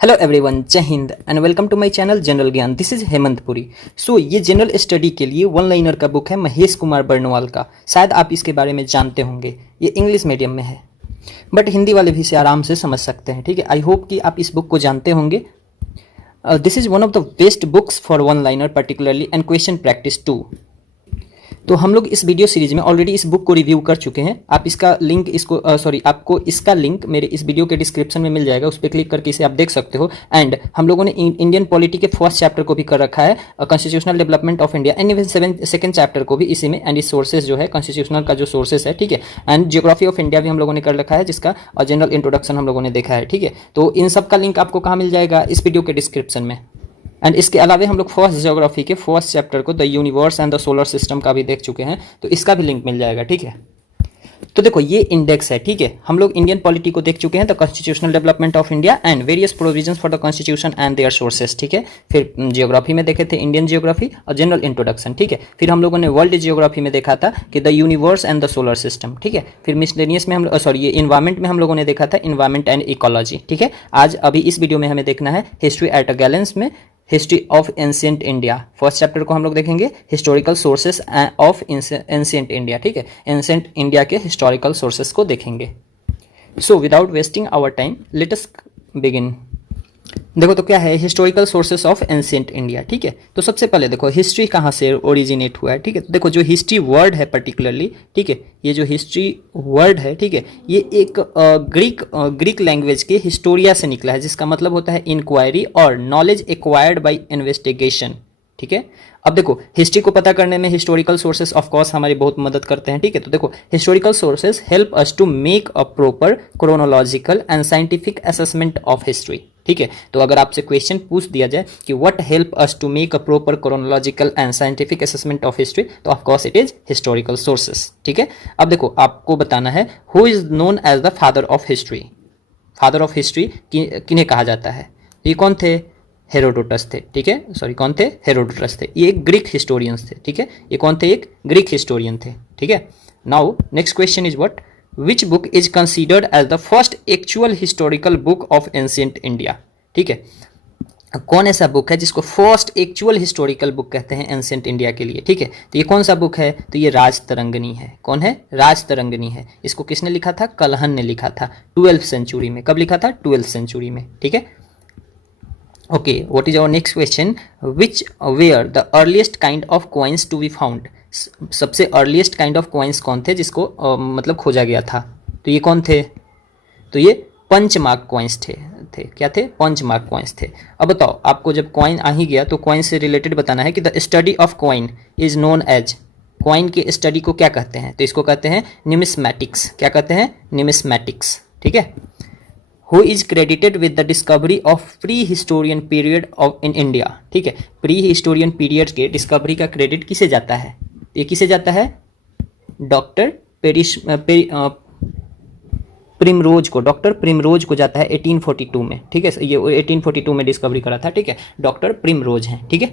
Hello everyone, जय हिंद and welcome to my channel general Gyan. This is Hemant Puri. So ये general study के लिए वन लाइनर का बुक है महेश कुमार बर्नवाल का। शायद आप इसके बारे में जानते होंगे। ये इंग्लिश मीडियम में है बट हिंदी वाले भी इसे आराम से समझ सकते हैं। ठीक है, आई होप कि आप इस बुक को जानते होंगे। This is one of the best books for one liner particularly and question practice too. तो हम लोग इस वीडियो सीरीज में ऑलरेडी इस बुक को रिव्यू कर चुके हैं। आप इसका लिंक आपको इसका लिंक मेरे इस वीडियो के डिस्क्रिप्शन में मिल जाएगा। उस पर क्लिक करके इसे आप देख सकते हो। एंड हम लोगों ने इंडियन पॉलिटी के फर्स्ट चैप्टर को भी कर रखा है, constitutional development of India, and even second chapter को भी इसी में। एंड इस सोर्सेज जो है कॉन्स्टिट्यूशनल का जो सोर्सेज है, ठीक है। एंड जियोग्राफी ऑफ इंडिया भी हम लोगों ने कर रखा है, जिसका जनरल इंट्रोडक्शन हम लोगों ने देखा है। ठीक है, तो इन सब का लिंक आपको कहाँ मिल जाएगा? इस वीडियो के डिस्क्रिप्शन में। एंड इसके अलावा हम लोग फर्स्ट ज्योग्राफी के फर्स्ट चैप्टर को the universe and the solar system का भी देख चुके हैं, तो इसका भी लिंक मिल जाएगा। ठीक है, तो देखो ये इंडेक्स है। ठीक है, हम लोग इंडियन पॉलिटी को देख चुके हैं, the constitutional development of India and various provisions for the constitution and their sources. ठीक है, फिर जियोग्राफी में देखे थे इंडियन जियोग्राफी और जनरल इंट्रोडक्शन। ठीक है, फिर हम लोगों ने वर्ल्ड जियोग्राफी में देखा था कि the universe and the solar system. ठीक है, फिर मिसलेनियस में ये इन्वायरमेंट में हम लोगों ने देखा था इन्वायरमेंट एंड इकोलॉजी। ठीक है, आज अभी इस वीडियो में हमें देखना है हिस्ट्री एट अ गैलेंस में history of ancient India. First chapter को हम लोग देखेंगे historical sources of ancient India. ठीक है, एंशिएंट इंडिया के हिस्टोरिकल सोर्सेस को देखेंगे। So without wasting our time let us begin. देखो तो क्या है historical sources of ancient India. ठीक है, तो सबसे पहले देखो हिस्ट्री कहाँ से ओरिजिनेट हुआ है। ठीक है, तो देखो जो हिस्ट्री वर्ड है पर्टिकुलरली, ठीक है, ये जो हिस्ट्री वर्ड है, ठीक है, ये एक ग्रीक लैंग्वेज के हिस्टोरिया से निकला है, जिसका मतलब होता है इंक्वायरी और नॉलेज एक्वायर्ड बाय इन्वेस्टिगेशन। ठीक है, अब देखो हिस्ट्री को पता करने में हिस्टोरिकल सोर्सेस ऑफ कोर्स हमारी बहुत मदद करते हैं। ठीक है, तो देखो historical sources help us to make a proper chronological and scientific assessment of history. ठीक है, तो अगर आपसे क्वेश्चन पूछ दिया जाए कि what help us to make a proper chronological and scientific assessment of history, तो of course it is historical sources. ठीक है, अब देखो आपको बताना है who is known as the father of history. Father of history किन्हें कहा जाता है? ये कौन थे? हेरोडोटस थे। ठीक है, सॉरी कौन थे? हेरोडोटस थे। ये एक ग्रीक हिस्टोरियंस थे। ठीक है, ये कौन थे? एक ग्रीक हिस्टोरियन थे। ठीक है, now next question is what which book is considered as the first actual historical book of ancient India. ठीक है, कौन ऐसा बुक है जिसको फर्स्ट एक्चुअल हिस्टोरिकल बुक कहते हैं एंशिएंट इंडिया के लिए? ठीक है, तो ये कौन सा बुक है? तो ये राजतरंगिणी है। कौन है? राजतरंगिणी है। इसको किसने लिखा था? कलहन ने लिखा था 12th सेंचुरी में। कब लिखा था? 12th सेंचुरी में। ठीक है, okay, what is our next question? Which were the earliest kind of coins to be found. सबसे अर्लीस्ट काइंड ऑफ कॉइन्स कौन थे जिसको मतलब खोजा गया था? तो ये कौन थे? तो ये पंचमार्क कॉइन्स थे। क्या थे? पंचमार्क कॉइन्स थे। अब बताओ, आपको जब कॉइन आ ही गया तो कॉइन से रिलेटेड बताना है कि the study of coin is known as. Coin के स्टडी को क्या कहते हैं? तो इसको कहते हैं न्यूमिस्मैटिक्स। क्या कहते हैं? न्यूमिस्मैटिक्स। ठीक है, who is credited with the discovery of pre historian period of in India. ठीक है, प्री हिस्टोरियन पीरियड के डिस्कवरी का क्रेडिट किसे जाता है? ये किसे जाता है? डॉक्टर प्रिमरोज को। डॉक्टर प्रिमरोज को जाता है 1842 में। ठीक है, ये 1842 में डिस्कवरी करा था। ठीक है, डॉक्टर प्रिमरोज हैं। ठीक है,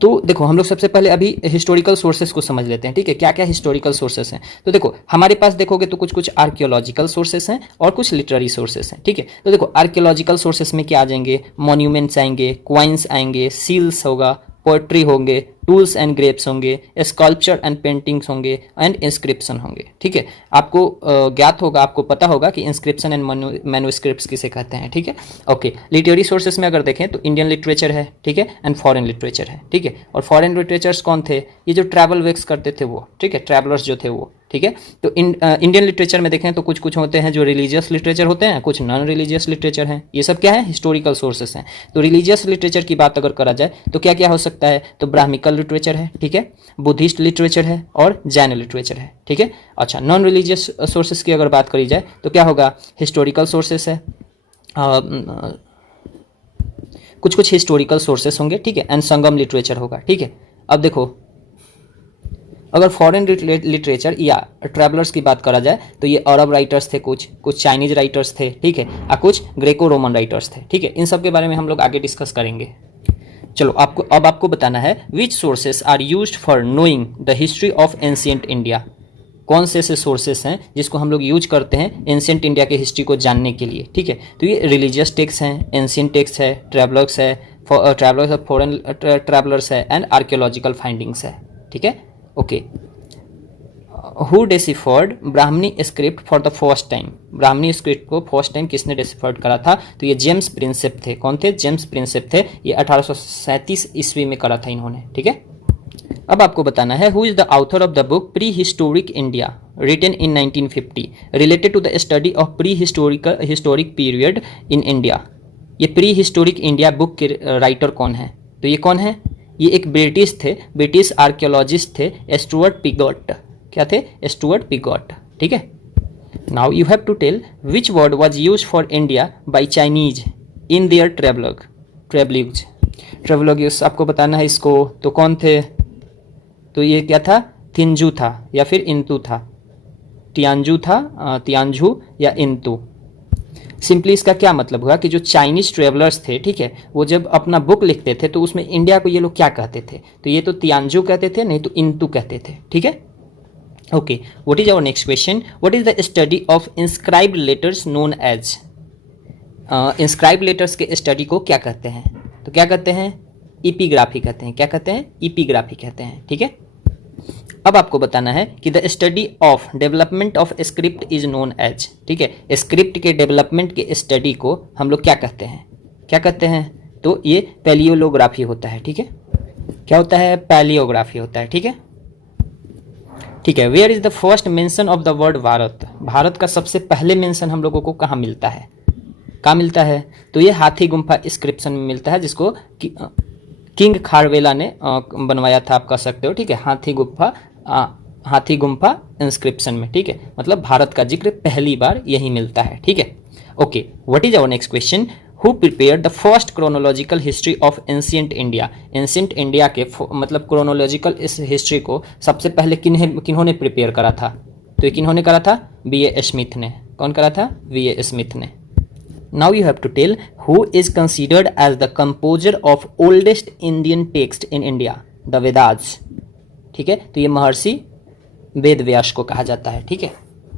तो देखो हम लोग सबसे पहले अभी हिस्टोरिकल सोर्सेस को समझ लेते हैं। ठीक है, क्या क्या हिस्टोरिकल सोर्सेस हैं? तो देखो हमारे पास देखोगे तो कुछ कुछ आर्कियोलॉजिकल सोर्सेस हैं और कुछ लिटरेरी सोर्सेस हैं। ठीक है, तो देखो आर्कियोलॉजिकल सोर्सेस में क्या आ जाएंगे? मॉन्यूमेंट्स आएंगे, क्वाइंस आएंगे, सील्स होगा, पोएट्री होंगे, टूल्स एंड ग्रेप्स होंगे, स्कल्पचर एंड पेंटिंग्स होंगे एंड इंस्क्रिप्शन होंगे। ठीक है, आपको ज्ञात होगा, आपको पता होगा कि इंस्क्रिप्शन एंड मैन्युस्क्रिप्ट्स किसे कहते हैं। ठीक है, ओके, लिटरेरी सोर्सेस में अगर देखें तो इंडियन लिटरेचर है। ठीक है, एंड फॉरेन लिटरेचर है। ठीक है, और फॉरेन लिटरेचर्स कौन थे? ये जो ट्रैवल वर्क्स करते थे वो। ठीक है, ट्रैवलर्स जो थे वो। ठीक है, तो इंडियन लिटरेचर में देखें तो कुछ कुछ होते हैं जो रिलीजियस लिटरेचर होते हैं, कुछ नॉन रिलीजियस लिटरेचर हैं। ये सब क्या है? हिस्टोरिकल सोर्सेस हैं। तो रिलीजियस लिटरेचर की बात अगर करा जाए तो क्या क्या हो सकता है? तो ब्राह्मिकल लिटरेचर है। ठीक है, बुद्धिस्ट लिटरेचर है और जैन लिटरेचर है। ठीक है, अच्छा, नॉन रिलीजियस सोर्सेस की अगर बात करी जाए तो क्या होगा? हिस्टोरिकल सोर्सेस है, कुछ कुछ हिस्टोरिकल सोर्सेस होंगे। ठीक है, एंड संगम लिटरेचर होगा। ठीक है, अब देखो अगर फॉरेन लिटरेचर या ट्रैवलर्स की बात करा जाए तो ये अरब राइटर्स थे, कुछ चाइनीज राइटर्स थे। ठीक है, और कुछ ग्रेको रोमन राइटर्स थे। ठीक है, इन सब के बारे में हम लोग आगे डिस्कस करेंगे। चलो आपको बताना है which sources are used for knowing the history of ancient India. कौन से ऐसे सोर्सेस हैं जिसको हम लोग यूज करते हैं एंशिएंट इंडिया के हिस्ट्री को जानने के लिए, ठीक है। तो ये रिलीजियस टेक्स्ट हैं, एंशिएंट टेक्स्ट है, ट्रैवलर्स है, ट्रैवलर्स ऑफ फॉरेन ट्रैवलर्स है, एंड आर्कियोलॉजिकल फाइंडिंग्स है, ठीक है। Okay, who deciphered Brahmani script for the first time? Brahmani script को फर्स्ट टाइम किसने डेसिफर्ड करा था? तो ये जेम्स प्रिंसेप थे। कौन थे? जेम्स प्रिंसेप थे। ये 1837 ईस्वी में करा था इन्होंने, ठीक है। अब आपको बताना है who is the author of the book pre historic India written in 1950 related to the study of pre historic period in India. ये प्री हिस्टोरिक इंडिया बुक के राइटर कौन है? तो ये कौन है? ये एक ब्रिटिश थे, ब्रिटिश आर्कियोलॉजिस्ट थे, स्टुअर्ट पिगॉट। क्या थे? स्टुअर्ट पिगॉट, ठीक है। Now you have to tell which word was used for India by Chinese in their travelogues. आपको बताना है इसको। तो कौन थे? तो ये क्या था? थिंजू था या फिर इंतु था, तियानजू था, तियानजू या इंतु। सिंपली इसका क्या मतलब हुआ कि जो चाइनीज ट्रेवलर्स थे, ठीक है, वो जब अपना बुक लिखते थे तो उसमें इंडिया को ये लोग क्या कहते थे? तो ये तो तियानजू कहते थे, नहीं तो इंतु कहते थे, ठीक है। Okay, what is our next question? What is the study of inscribed letters known as? Inscribed letters के स्टडी को क्या कहते हैं? तो क्या कहते हैं? इपिग्राफी कहते हैं। क्या कहते हैं? इपिग्राफी कहते हैं, ठीक है। अब आपको बताना है कि the study of development of script is known as, ठीक है। स्क्रिप्ट के डेवलपमेंट के स्टडी को हम लोग क्या कहते हैं? क्या कहते हैं? तो ये पैलियोग्राफी होता है, ठीक है। क्या होता है? पैलियोग्राफी होता है, ठीक है। ठीक है, where is the first mention of the word Bharat? Bharat का सबसे पहले मेंशन हम लोगों को कहाँ मिलता है? कहाँ मिलता है? तो ये हाथी गुम्फा इंस्क्रिप्शन में मिलता है, जिसको किंग खारवेला ने बनवाया था, आप कह सकते हो, ठीक है। हाथी गुम्फा इंस्क्रिप्शन में, ठीक है। मतलब भारत का जिक्र पहली बार यही मिलता है, ठीक है। Okay, what is our next question? Who prepare the first chronological history of ancient India? Ancient India के मतलब क्रोनोलॉजिकल इस हिस्ट्री को सबसे पहले किन्होंने प्रिपेयर करा था? तो ये किन्होंने करा था? B.A. स्मिथ ने। कौन करा था? B.A. स्मिथ ने। Now you have to tell who is considered as the composer of oldest Indian text in India? The Vedas, ठीक है। तो ये महर्षि वेद व्यास को कहा जाता है, ठीक है।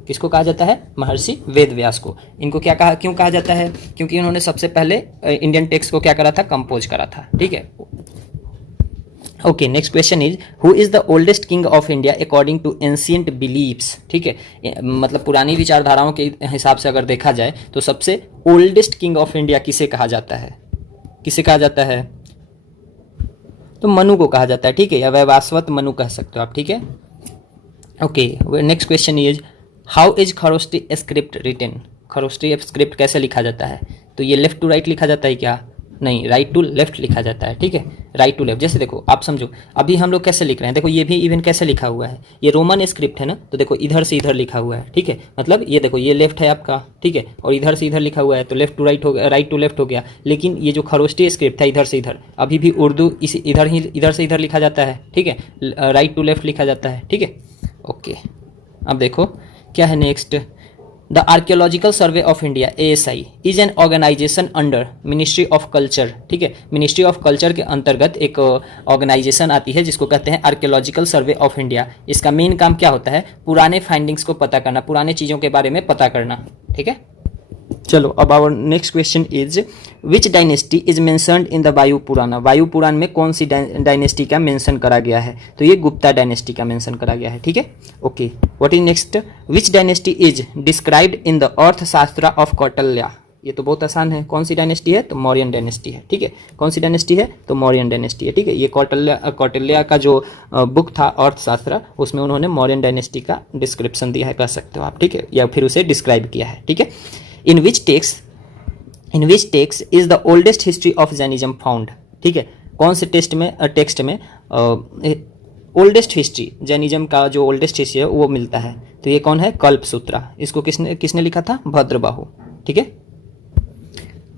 किसको कहा जाता है? महर्षि वेद व्यास को। इनको क्या कहा, क्यों कहा जाता है? क्योंकि इन्होंने सबसे पहले इंडियन टेक्स्ट को क्या करा था? कंपोज करा था, ठीक है। Okay, next question is who is the oldest king of India according to ancient believes? ठीक है, मतलब पुरानी विचारधाराओं के हिसाब से अगर देखा जाए तो सबसे ओल्डेस्ट किंग ऑफ इंडिया किसे कहा जाता है? किसे कहा जाता है? तो मनु को कहा जाता है, ठीक है, या वैवस्वत मनु कह सकते हो आप, ठीक है। Okay, next question is how is Kharosthi script written? Kharosthi script कैसे लिखा जाता है? तो ये लेफ्ट टू राइट लिखा जाता है क्या? नहीं, राइट टू लेफ्ट लिखा जाता है, ठीक है, राइट टू लेफ्ट। जैसे देखो, आप समझो, अभी हम लोग कैसे लिख रहे हैं, देखो ये भी इवन कैसे लिखा हुआ है, ये रोमन स्क्रिप्ट है ना, तो देखो इधर से इधर लिखा हुआ है, ठीक है, मतलब ये देखो ये लेफ्ट है आपका, ठीक है, और इधर से इधर लिखा हुआ है, तो लेफ्ट टू राइट हो गया, राइट टू लेफ्ट हो गया। लेकिन ये जो खरोष्टी स्क्रिप्ट है इधर से इधर, अभी भी उर्दू इस इधर से इधर लिखा जाता है, ठीक है, राइट टू लेफ्ट लिखा जाता है, ठीक है। ओके, अब देखो क्या है next. The archaeological survey of India ASI is an organisation under ministry of culture, ठीक है। मिनिस्ट्री ऑफ कल्चर के अंतर्गत एक ऑर्गेनाइजेशन आती है जिसको कहते हैं आर्कियोलॉजिकल सर्वे ऑफ इंडिया। इसका मेन काम क्या होता है? पुराने फाइंडिंग्स को पता करना, पुराने चीज़ों के बारे में पता करना, ठीक है। चलो, अब our next question is which dynasty is mentioned in the Vayu Purana? वायु पुराण में कौन सी डायनेस्टी का मेंशन करा गया है? तो ये गुप्ता डायनेस्टी का मेंशन करा गया है, ठीक है। Okay, what is next? Which dynasty is described in the अर्थशास्त्र ऑफ कौटिल्य? ये तो बहुत आसान है, कौन सी डायनेस्टी है? तो मौर्यन डायनेस्टी है, ठीक है। कौन सी डायनेस्टी है? तो मौर्यन डायनेस्टी है, ठीक है। ये कौटिल्य का जो बुक था अर्थशास्त्र, उसमें उन्होंने मौर्यन डायनेस्टी का डिस्क्रिप्शन दिया है, कह सकते हो आप, ठीक है, या फिर उसे डिस्क्राइब किया है, ठीक है। In which text is the oldest history of Jainism found? ठीक है, कौन से टेक्स्ट में ओल्डेस्ट हिस्ट्री, जैनिज्म का जो ओल्डेस्ट हिस्ट्री है वो मिलता है? तो ये कौन है? कल्प सूत्रा। इसको किसने लिखा था? भद्रबाहु, ठीक है।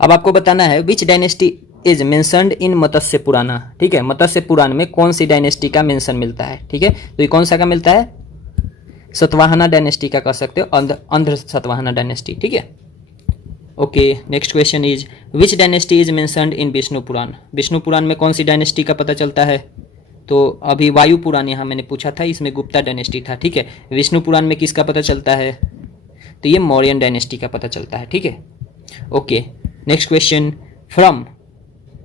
अब आपको बताना है which dynasty is mentioned in Matsya Purana, ठीक है। मत्स्य पुराण में कौन सी डायनेस्टी का मेंशन मिलता है, ठीक है। तो ये कौन सा का मिलता है? सतवाहना डायनेस्टी का कह सकते हो, अंध्र सतवाहना डायनेस्टी, ठीक है। Okay, next question is which dynasty is mentioned in Vishnu Purana? Vishnu Purana में कौन सी डायनेस्टी का पता चलता है? तो अभी वायु पुराण यहाँ मैंने पूछा था, इसमें गुप्ता डायनेस्टी था, ठीक है। विष्णु पुराण में किसका पता चलता है, तो ये मौर्यन डायनेस्टी का पता चलता है, ठीक है। Okay, next question, from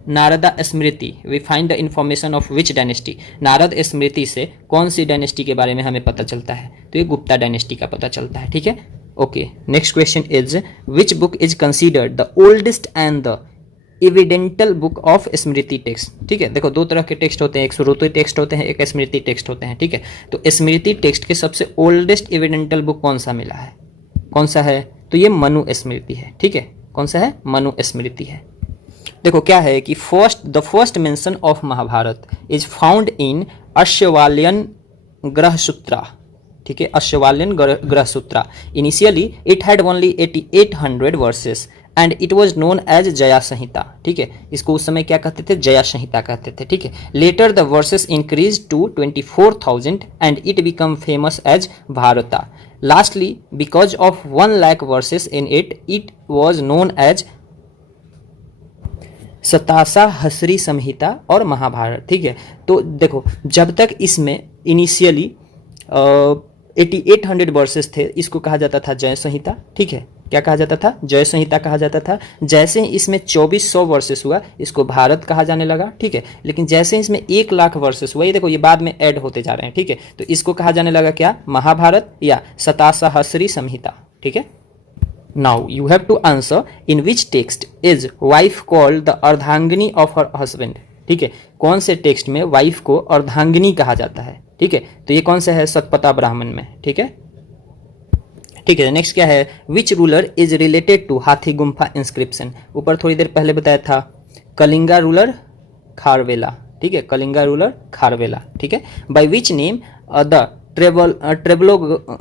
Narada Smriti we find the information of which dynasty. Narad Smriti से कौन सी डायनेस्टी के बारे में हमें पता चलता है, तो ये गुप्ता डायनेस्टी का पता चलता है, ठीक है। Okay, next question is which book is considered the oldest and the evidential book of Smriti text, ठीक है। देखो दो तरह के टेक्स्ट होते हैं, एक श्रुति टेक्स्ट होते हैं, एक स्मृति टेक्स्ट होते हैं, ठीक है। तो स्मृति टेक्स्ट के सबसे ओल्डेस्ट एविडेंटल बुक कौन सा मिला है, कौन सा है, तो ये मनु स्मृति है, ठीक है। कौन सा है, मनु स्मृति है। देखो क्या है कि the first mention of Mahabharat is found in Ashvalayan Grihasutra, ठीक है, Ashvalayan Grihasutra. Initially it had only 8800 verses and it was known as Jaya Samhita, ठीक है। इसको उस समय क्या कहते थे, जया संहिता कहते थे, ठीक है। Later the verses increase to 24,000 and it become famous as Bharata. Lastly because of 1 lakh verses in it was known as Shatasahasri Samhita और महाभारत, ठीक है। तो देखो जब तक इसमें इनिशियली 8800 वर्सेस थे, इसको कहा जाता था जय संहिता, ठीक है। क्या कहा जाता था, जय संहिता कहा जाता था। जैसे ही इसमें 2400 वर्सेस हुआ, इसको भारत कहा जाने लगा, ठीक है। लेकिन जैसे ही इसमें 1 लाख वर्सेस हुआ, ये देखो ये बाद में ऐड होते जा रहे हैं, ठीक है। तो इसको कहा जाने लगा क्या, महाभारत या सतासहस्री संहिता, ठीक है। Now you have to answer in which text is wife called the अर्धांगिनी of her husband, ठीक है। कौन से टेक्स्ट में वाइफ को अर्धांगिनी कहा जाता है, ठीक है। तो ये कौन सा है, सतपथा ब्राह्मण में, ठीक है, ठीक है। नेक्स्ट क्या है, which ruler is related to Hathi Gumpha inscription. ऊपर थोड़ी देर पहले बताया था कलिंगा रूलर खारवेला, ठीक है, कलिंगा रूलर खारवेला, ठीक है। By which name the travelogue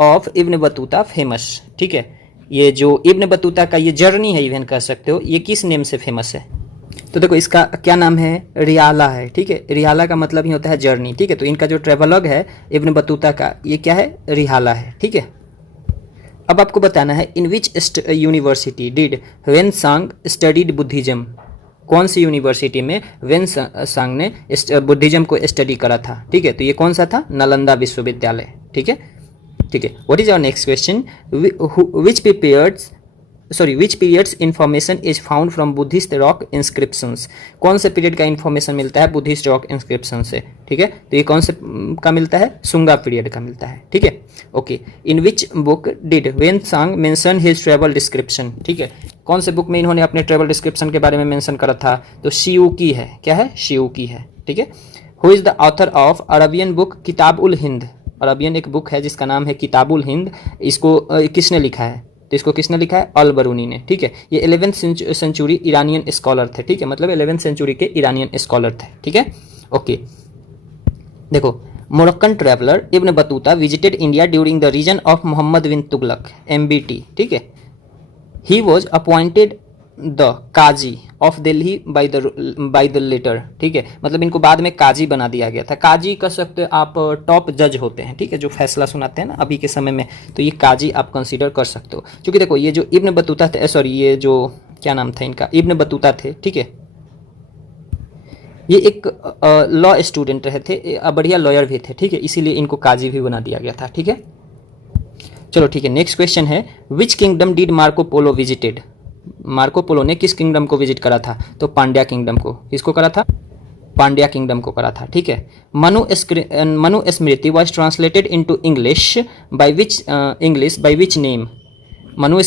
of Ibn Battuta famous, ठीक है। ये जो इब्न बतूता का ये जर्नी है, इवन कह सकते हो, ये किस नेम से फेमस है, तो देखो इसका क्या नाम है, रियाला है, ठीक है। रियाला का मतलब ही होता है जर्नी, ठीक है। तो इनका जो ट्रेवलग है इब्न बतूता का, ये क्या है, रियाला है, ठीक है। अब आपको बताना है in which university did Xuanzang studied Buddhism. कौन सी यूनिवर्सिटी में वेनसांग ने बुद्धिज्म को स्टडी करा था, ठीक है। तो ये कौन सा था, नालंदा विश्वविद्यालय, ठीक है, ठीक है। What is our next question, which periods information is found from Buddhist rock inscriptions. कौन से पीरियड का इंफॉर्मेशन मिलता है बुद्धिस्ट रॉक इंस्क्रिप्शन से, ठीक है। तो ये कौन से का मिलता है, सुंगा पीरियड का मिलता है, ठीक है। Okay, in which book did Xuanzang mention his travel description, ठीक है। कौन से बुक में इन्होंने अपने ट्रेवल डिस्क्रिप्शन के बारे में मेंशन करा था, तो शियूकी है, क्या है, शियूकी है, ठीक है। Who is the author of Arabian book किताब उल हिंद। अरबियन एक बुक है जिसका नाम है किताब उल हिंद, इसको किसने लिखा है, तो इसको किसने लिखा है, अल बरूनी ने, ठीक है। ये 11वीं सेंचुरी ईरानियन स्कॉलर थे, ठीक है, मतलब 11वीं सेंचुरी के ईरानियन स्कॉलर थे, ठीक है। ओके, देखो Moroccan traveller Ibn Battuta visited India during the region of Mohammad bin Tughlaq, MBT, ठीक है। He was appointed the Qazi of Delhi by the latter, ठीक है। मतलब इनको बाद में काजी बना दिया गया था। काजी कह सकते आप टॉप जज होते हैं, ठीक है, जो फैसला सुनाते हैं ना अभी के समय में, तो ये काजी आप कंसीडर कर सकते हो। क्योंकि देखो ये जो इब्न बतूता थे, सॉरी ये जो क्या नाम था इनका, इब्न बतूता थे, ठीक है। ये एक लॉ स्टूडेंट रहे थे, बढ़िया लॉयर भी थे, ठीक है, इसीलिए इनको काजी भी बना दिया गया था, ठीक है। चलो ठीक है, नेक्स्ट क्वेश्चन है which kingdom did Marco Polo visited. Marco Polo ने किस किंगडम को विजिट करा था, तो पांड्या किंगडम को। किसको करा था, पांड्या किंगडम को करा था, ठीक है। Manu Smriti was translated into English by which name. Manu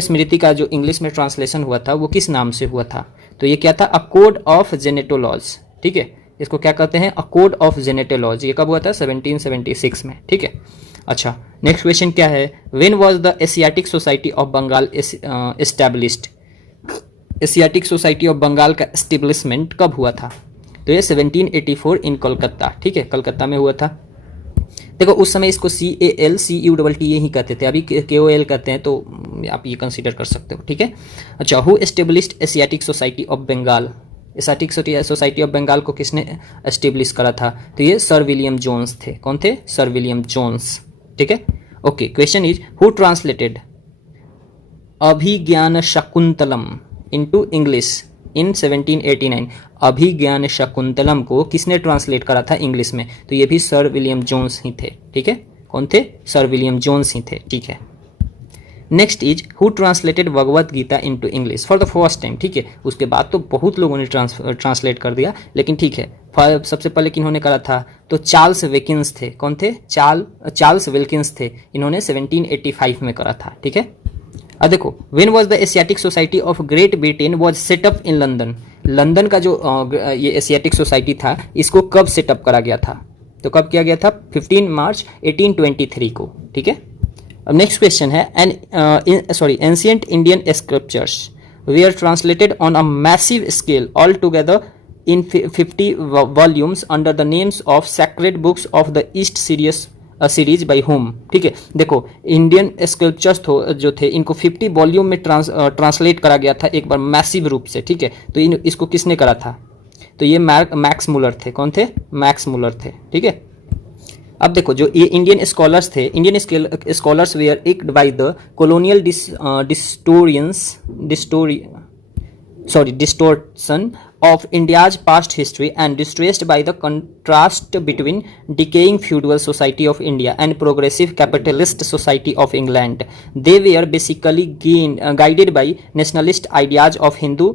Smriti का जो इंग्लिश में ट्रांसलेशन हुआ था वो किस नाम से हुआ था, तो ये क्या था, अ कोड ऑफ जेनेटोलॉज, ठीक है। इसको क्या कहते हैं, अ कोड ऑफ जेनेटोलॉज। ये कब हुआ था, 1776 में, ठीक है। अच्छा, नेक्स्ट क्वेश्चन क्या है, when was the Asiatic Society of Bengal established. Asiatic Society of Bengal का एस्टेब्लिशमेंट कब हुआ था, तो ये 1784 इन कोलकाता, ठीक है, कलकत्ता में हुआ था। देखो उस समय इसको CALCUTT ही कहते थे, अभी KOL कहते हैं, तो आप ये कंसीडर कर सकते हो, ठीक है। अच्छा, who established Asiatic Society of Bengal. Asiatic Society of Bengal को किसने एस्टेब्लिश करा था, तो ये सर विलियम जोन्स थे। कौन थे, सर विलियम जोन्स, ठीक है। Okay, question is who translated Abhijnana Shakuntalam into English. In 1789। Abhijnana Shakuntalam को किसने ट्रांसलेट करा था इंग्लिश में? तो ये भी सर विलियम जोन्स ही थे, ठीक है। कौन थे? सर विलियम जोन्स ही थे, ठीक है। Next is who translated Bhagavad Gita into English for the first time, ठीक है। उसके बाद तो बहुत लोगों ने ट्रांसलेट कर दिया, लेकिन ठीक है, सबसे पहले किन्होंने करा था? तो चार्ल्स विल्किंस थे। कौन थे? चार्ल्स विल्किंस थे। इन्होंने 1785 में करा था, ठीक है। अब देखो, when was the Asiatic Society of great Britain was setup in London. London का जो ये एशियाटिक सोसाइटी था, इसको कब सेटअप करा गया था? तो कब किया गया था? 15 मार्च 1823 को, ठीक है। अब नेक्स्ट क्वेश्चन है, ancient Indian scriptures were translated on a massive scale all together in 50 volumes under the names of sacred books of the East series by home, ठीक है। देखो, इंडियन स्क्रिप्चर्स जो थे, इनको 50 वॉल्यूम में ट्रांसलेट करा गया था एक बार मैसिव रूप से, ठीक है। तो इसको किसने करा था? तो ये मैक्स मुलर थे। कौन थे? मैक्स मुलर थे, ठीक है। अब देखो, जो ये इंडियन स्कॉलर्स थे, Indian scholars were irked by the colonial distortion of India's past history and distressed by the contrast between decaying feudal society of India and progressive capitalist society of England. They were basically guided by nationalist ideas of Hindu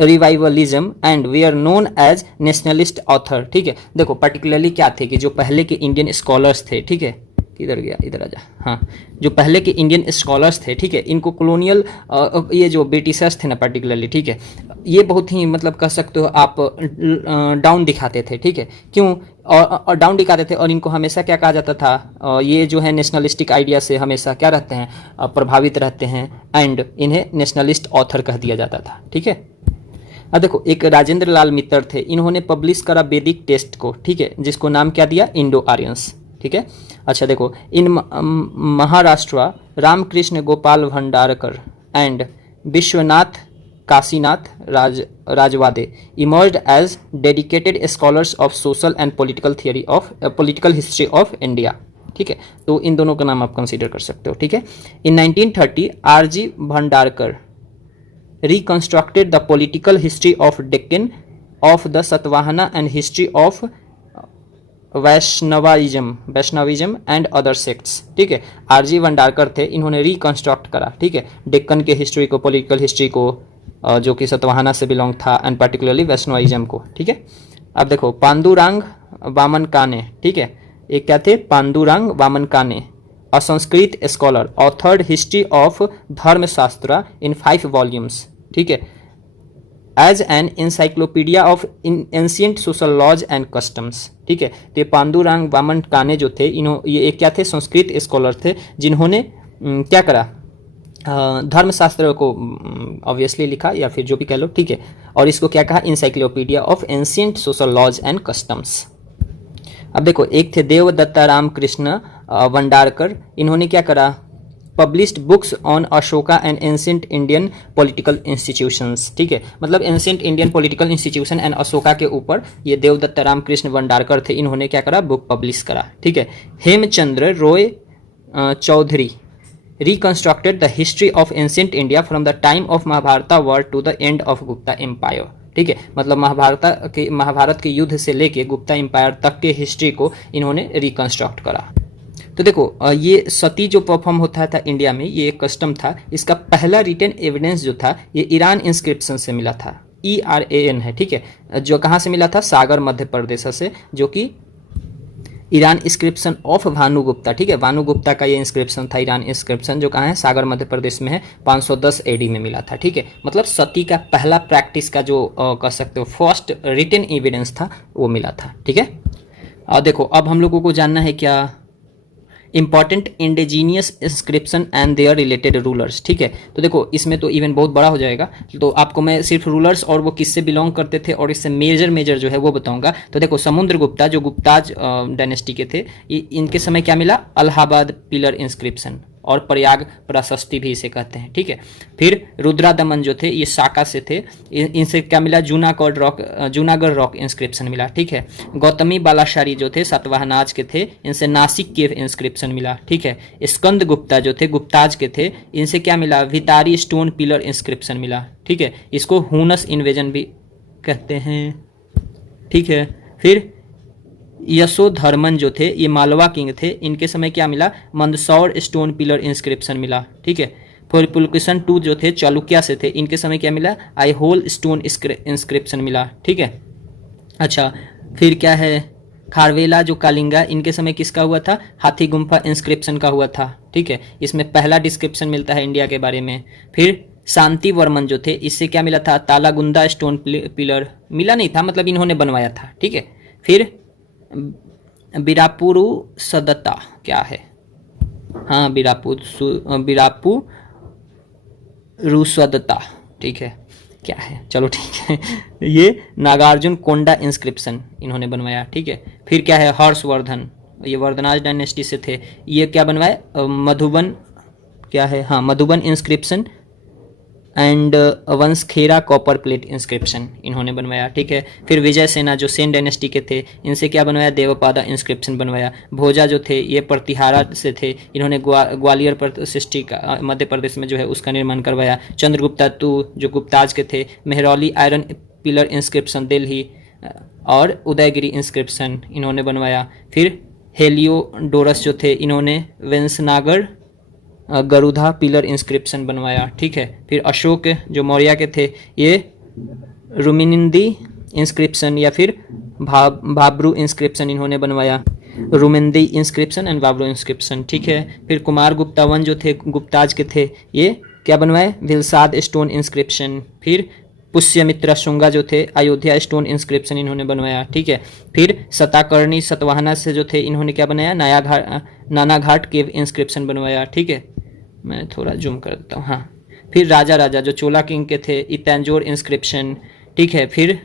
revivalism and we are known as nationalist author, ठीक है। देखो, particularly क्या थे कि जो पहले के Indian scholars थे, ठीक है, किधर गया, इधर आजा, हाँ, जो पहले के इंडियन स्कॉलर्स थे, ठीक है, इनको कॉलोनियल ये जो ब्रिटिशर्स थे ना पर्टिकुलरली, ठीक है, ये बहुत ही मतलब कह सकते हो आप डाउन दिखाते थे, ठीक है। क्यों? और डाउन दिखाते थे, और इनको हमेशा क्या कहा जाता था? ये जो है नेशनलिस्टिक आइडिया से हमेशा क्या रहते हैं? प्रभावित रहते हैं, एंड इन्हें नेशनलिस्ट ऑथर कह दिया जाता था, ठीक है। अब देखो, एक राजेंद्र लाल मित्तर थे, इन्होंने पब्लिश करा वैदिक टेस्ट को, ठीक है, जिसको नाम क्या दिया? इंडो आर्यंस, ठीक है। अच्छा देखो, in Maharashtra Ramakrishna Gopal Bhandarkar and Vishwanath Kashinath Rajwade emerged as dedicated scholars of social and political history of India, ठीक है। तो इन दोनों का नाम आप कंसीडर कर सकते हो, ठीक है। In 1930 R G Bhandarkar reconstructed the political history of Deccan of the Satavahana and history of Vaishnavism and other sects, ठीक है। आरजी भंडारकर थे, इन्होंने रिकंस्ट्रक्ट करा, ठीक है, डेक्कन के हिस्ट्री को, पॉलिटिकल हिस्ट्री को, जो कि सतवाहना से बिलोंग था, एंड पर्टिकुलरली वैष्णविज्म को, ठीक है। अब देखो, पांडुरंग वामन काने, ठीक है, एक क्या थे? पांडुरंग वामन काने, a Sanskrit scholar, authored history of धर्मशास्त्र in 5 volumes, ठीक है, as an encyclopedia of ancient social laws and customs, ठीक है। तो पांडुरंग वामन काने जो थे, ये क्या थे? संस्कृत स्कॉलर थे, जिन्होंने क्या करा? धर्मशास्त्र को ऑब्वियसली लिखा, या फिर जो भी कह लो, ठीक है, और इसको क्या कहा? Encyclopedia of ancient social laws and customs. अब देखो, एक थे देवदत्ता रामकृष्ण भंडारकर, इन्होंने क्या करा? Published books on Ashoka and ancient Indian political institutions, ठीक है, मतलब ancient Indian political institution and Ashoka के ऊपर ये देवदत्ता रामकृष्ण भंडारकर थे, इन्होंने क्या करा? बुक पब्लिश करा, ठीक है। Hemchandra Roy Chaudhuri reconstructed the history of ancient India from the time of Mahabharata war to the end of Gupta empire, ठीक है, मतलब महाभारत के युद्ध से लेके गुप्ता एम्पायर तक के हिस्ट्री को इन्होंने रिकंस्ट्रक्ट करा। तो देखो, ये सती जो परफॉर्म होता था इंडिया में, ये एक कस्टम था। इसका पहला रिटन एविडेंस जो था, ये ईरान इंस्क्रिप्शन से मिला था, ERAN है, ठीक है, जो कहाँ से मिला था? सागर मध्य प्रदेश से, जो कि ईरान इंस्क्रिप्शन ऑफ भानुगुप्ता, ठीक है, भानुगुप्ता का ये इंस्क्रिप्शन था, ईरान इंस्क्रिप्शन, जो कहाँ है? सागर मध्य प्रदेश में है, 510 AD में मिला था, ठीक है। मतलब सती का पहला प्रैक्टिस का जो कह सकते हो फर्स्ट रिटन एविडेंस था, वो मिला था, ठीक है। और देखो, अब हम लोगों को जानना है क्या? Important indigenous inscription and their related rulers, ठीक है। तो देखो, इसमें तो इवन बहुत बड़ा हो जाएगा, तो आपको मैं सिर्फ रूलर्स और वो किससे बिलोंग करते थे और इससे मेजर जो है वो बताऊंगा। तो देखो, समुद्रगुप्ता जो गुप्ताज डायनेस्टी के थे, इनके समय क्या मिला? अलाहाबाद पिलर इंस्क्रिप्शन, और प्रयाग प्रशस्ति भी इसे कहते हैं, ठीक है। फिर रुद्रादमन जो थे ये साका से थे, इनसे क्या मिला, जूनागढ़ रॉक इंस्क्रिप्शन मिला, ठीक है। गौतमी बालाशारी जो थे सातवाहनाज के थे, इनसे नासिक केव इंस्क्रिप्शन मिला, ठीक है। स्कंद गुप्ता जो थे गुप्ताज के थे, इनसे क्या मिला, वितारी स्टोन पिलर इंस्क्रिप्शन मिला, ठीक है। इसको हूनस इन्वेजन भी कहते हैं, ठीक है। फिर यशोधर्मन जो थे ये मालवा किंग थे, इनके समय क्या मिला, मंदसौर स्टोन पिलर इंस्क्रिप्शन मिला, ठीक है। फिर पुलकेशन टू जो थे चालुक्या से थे, इनके समय क्या मिला, आईहोल स्टोन इंस्क्रिप्शन मिला, ठीक है। अच्छा, फिर क्या है, खारवेला जो कालिंगा, इनके समय किसका हुआ था, हाथी गुम्फा इंस्क्रिप्शन का हुआ था, ठीक है। इसमें पहला डिस्क्रिप्शन मिलता है इंडिया के बारे में। फिर शांति वर्मन जो थे, इससे क्या मिला था, तालागुंदा स्टोन पिलर मिला नहीं था, मतलब इन्होंने बनवाया था, ठीक है। फिर बिरापुरु सदता क्या है, हाँ बिरापू रुसदता, ठीक है, क्या है, चलो ठीक है। ये नागार्जुन कोंडा इंस्क्रिप्शन इन्होंने बनवाया, ठीक है। फिर क्या है, हर्षवर्धन, ये वर्धनाज डायनेस्टी से थे, ये क्या बनवाए, मधुबन क्या है, हाँ Madhuban inscription and Banskhera copper plate inscription इन्होंने बनवाया, ठीक है। फिर विजय सेना जो सेन डायनेस्टी के थे, इनसे क्या बनवाया, देवपादा इंस्क्रिप्शन बनवाया। भोजा जो थे ये प्रतिहारा से थे, इन्होंने ग्वालियर प्रतिष्ठी का मध्य प्रदेश में जो है उसका निर्माण करवाया। चंद्रगुप्ता टू जो गुप्ताज के थे, Mehrauli iron pillar inscription Delhi और उदयगिरी इंस्क्रिप्शन इन्होंने बनवाया। फिर हेलियोडोरस जो थे, इन्होंने वेंसनागर गरुधा पिलर इंस्क्रिप्शन बनवाया, ठीक है। फिर अशोक जो मौर्य के थे, ये रुमिनिंदी इंस्क्रिप्शन या फिर भाब्रू इंस्क्रिप्शन इन्होंने बनवाया, रुमिंदी इंस्क्रिप्शन एंड भाब्रू इंस्क्रिप्शन, ठीक है। फिर कुमार गुप्ता वन जो थे गुप्ताज के थे, ये क्या बनवाए, विलसाद स्टोन इंस्क्रिप्शन। फिर पुष्यमित्रा शुंगा जो थे अयोध्या स्टोन इंस्क्रिप्शन इन्होंने बनवाया, ठीक है। फिर सताकर्णी सतवाहना से जो थे, इन्होंने क्या बनाया, नाना घाट केव इंस्क्रिप्शन बनवाया, ठीक है। मैं थोड़ा जूम कर देता हूँ, हाँ। फिर राजा जो चोला किंग के थे, इतंजोर इंस्क्रिप्शन, ठीक है। फिर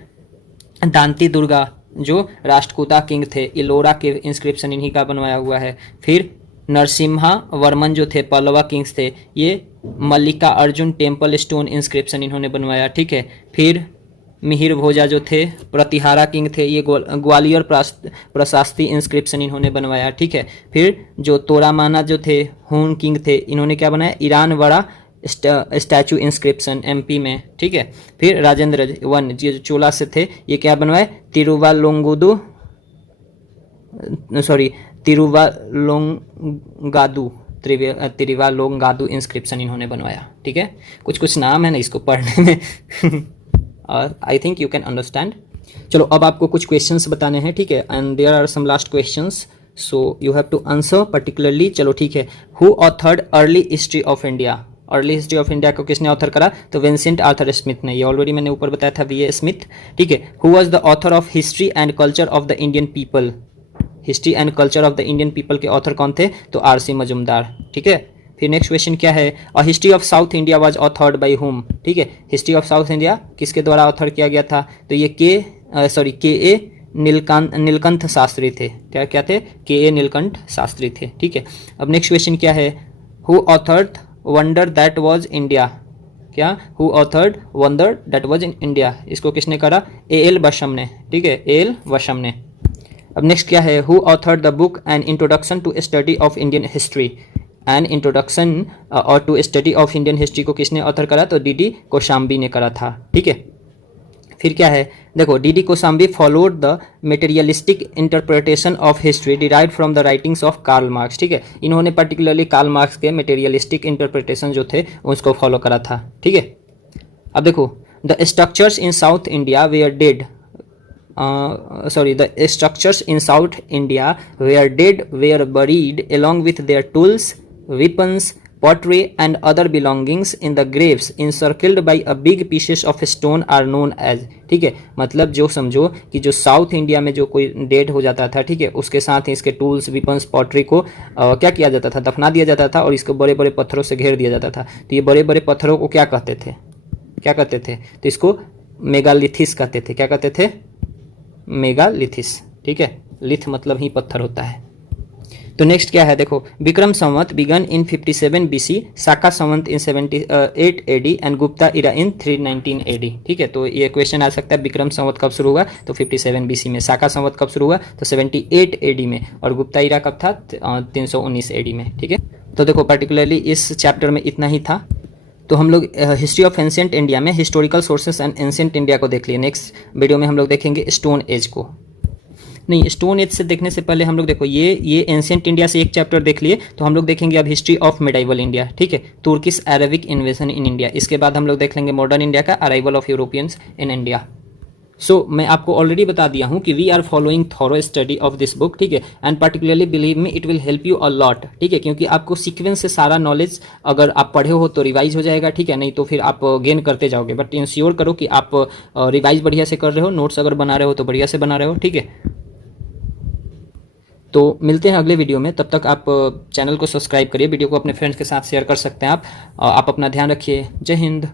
दांती दुर्गा जो राष्ट्रकूटा किंग थे, इलोरा केव इंस्क्रिप्शन इन्हीं का बनवाया हुआ है। फिर नरसिम्हा वर्मन जो थे पल्लवा किंग्स थे, ये मल्लिका अर्जुन टेम्पल स्टोन इंस्क्रिप्शन इन्होंने बनवाया, ठीक है। फिर मिहिर भोजा जो थे प्रतिहारा किंग थे, ये ग्वालियर प्रशास्ती इंस्क्रिप्शन इन्होंने बनवाया, ठीक है। फिर जो तोरामाना जो थे हून किंग थे, इन्होंने क्या बनाया, ईरान वाला स्टैचू इंस्क्रिप्शन एमपी में, ठीक है। फिर राजेंद्र वन जो चोला से थे, ये क्या बनवाए, तिरुवालोंगादू इंस्क्रिप्शन इन्होंने बनवाया, ठीक है। कुछ नाम है ना इसको पढ़ने में और I think you can understand. चलो अब आपको कुछ क्वेश्चंस बताने हैं, ठीक है, and there are some last questions, so you have to answer particularly. चलो ठीक है, who authored early history of India, early history of India को किसने ऑथर करा, तो विंसेंट आर्थर स्मिथ ने, ये ऑलरेडी मैंने ऊपर बताया था, वी ए स्मिथ, ठीक है। Who was the author of history and culture of the Indian people, history and culture of the Indian people के ऑथर कौन थे, तो आर.सी. मजुमदार, ठीक है। फिर नेक्स्ट क्वेश्चन क्या है, a history of south India was authored by whom, ठीक है। हिस्ट्री ऑफ साउथ इंडिया किसके द्वारा ऑथर किया गया था, तो ये के ए नीलकंठ शास्त्री थे, क्या थे, के ए नीलकंठ शास्त्री थे, ठीक है। अब नेक्स्ट क्वेश्चन क्या है, who authored wonder that was India, क्या, who authored wonder that was in India, इसको किसने करा, ए.एल. वशम ने, ठीक है, ए.एल. वशम ने। अब नेक्स्ट क्या है, who authored the book an introduction to study of Indian history, an introduction और to study of Indian history को किसने ऑथर करा, तो डी.डी. कोशाम्बी ने करा था, ठीक है। फिर क्या है, देखो, D D. Kosambi followed the materialistic interpretation of history derived from the writings of Karl Marx, ठीक है। इन्होंने पर्टिकुलरली कार्ल मार्क्स के मेटेरियलिस्टिक इंटरप्रिटेशन जो थे उसको फॉलो करा था, ठीक है। अब देखो, the structures in South India were dead, the structures in South India were dead were buried along with their tools, weapons, pottery and other belongings in the graves encircled by a big pieces of stone are known as, ठीक है। मतलब जो समझो कि जो south India में जो कोई डेड हो जाता था, ठीक है, उसके साथ ही इसके टूल्स, वेपन्स, पॉटरी को क्या किया जाता था, दफना दिया जाता था और इसको बड़े बड़े पत्थरों से घेर दिया जाता था। तो ये बड़े बड़े पत्थरों को क्या कहते थे, तो इसको मेगालिथिस कहते थे, क्या कहते थे, मेगालिथिस, ठीक है। लिथ मतलब ही पत्थर होता है, तो नेक्स्ट क्या है देखो, Vikram Samvat began in 57 BC, Shaka Samvat in 78 AD and Gupta era in 319 AD। ठीक है, तो ये क्वेश्चन आ सकता है विक्रम संवत कब शुरू हुआ, तो 57 BC में। शाका संवत कब शुरू हुआ, तो 78 AD में। और गुप्ता इरा कब था, 319 AD में। ठीक है, तो देखो पर्टिकुलरली इस चैप्टर में इतना ही था। तो हम लोग हिस्ट्री ऑफ एंशिएंट इंडिया में historical sources and ancient India को देख लिए। नेक्स्ट वीडियो में हम लोग देखेंगे स्टोन एज को। नहीं, स्टोन एज से देखने से पहले हम लोग देखो ये एंशिएंट इंडिया से एक चैप्टर देख लिए, तो हम लोग देखेंगे अब हिस्ट्री ऑफ मिडाइवल इंडिया। ठीक है, Turkish Arabic invasion in India. इसके बाद हम लोग देख लेंगे मॉडर्न इंडिया का arrival of Europeans in India. So मैं आपको ऑलरेडी बता दिया हूँ कि we are following thorough study of this book. ठीक है, and particularly believe me it will help you a lot. ठीक है, क्योंकि आपको सीक्वेंस से सारा नॉलेज अगर आप पढ़े हो तो रिवाइज हो जाएगा। ठीक है, नहीं तो फिर आप गेन करते जाओगे, बट इंश्योर करो कि आप रिवाइज बढ़िया से कर रहे हो, नोट्स अगर बना रहे हो तो बढ़िया से बना रहे हो। ठीक है, तो मिलते हैं अगले वीडियो में। तब तक आप चैनल को सब्सक्राइब करिए, वीडियो को अपने फ्रेंड्स के साथ शेयर कर सकते हैं आप। आप अपना ध्यान रखिए। जय हिंद।